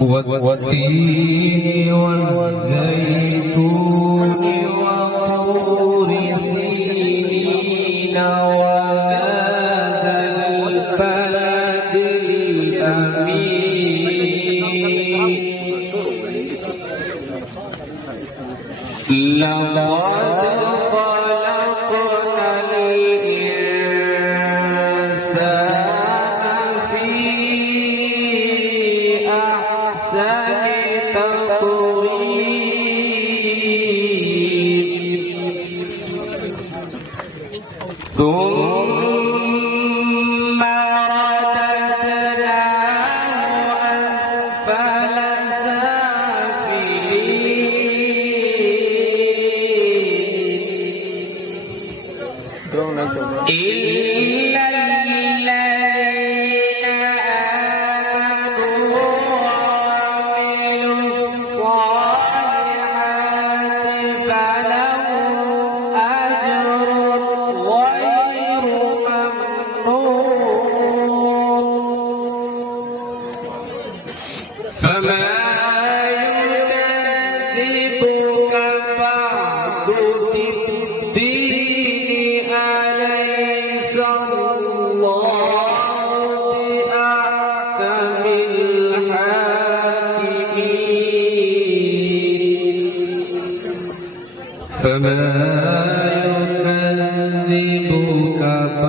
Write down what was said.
والتين والزيتون وطور سينين وهذا البلد الأمين لقد خلقنا الإنسان في أحسن تقويم ثم رددناه أسفل سافلين إلا الذين آمنوا وعملوا الصالحات فلهم أجر غير ممنون فما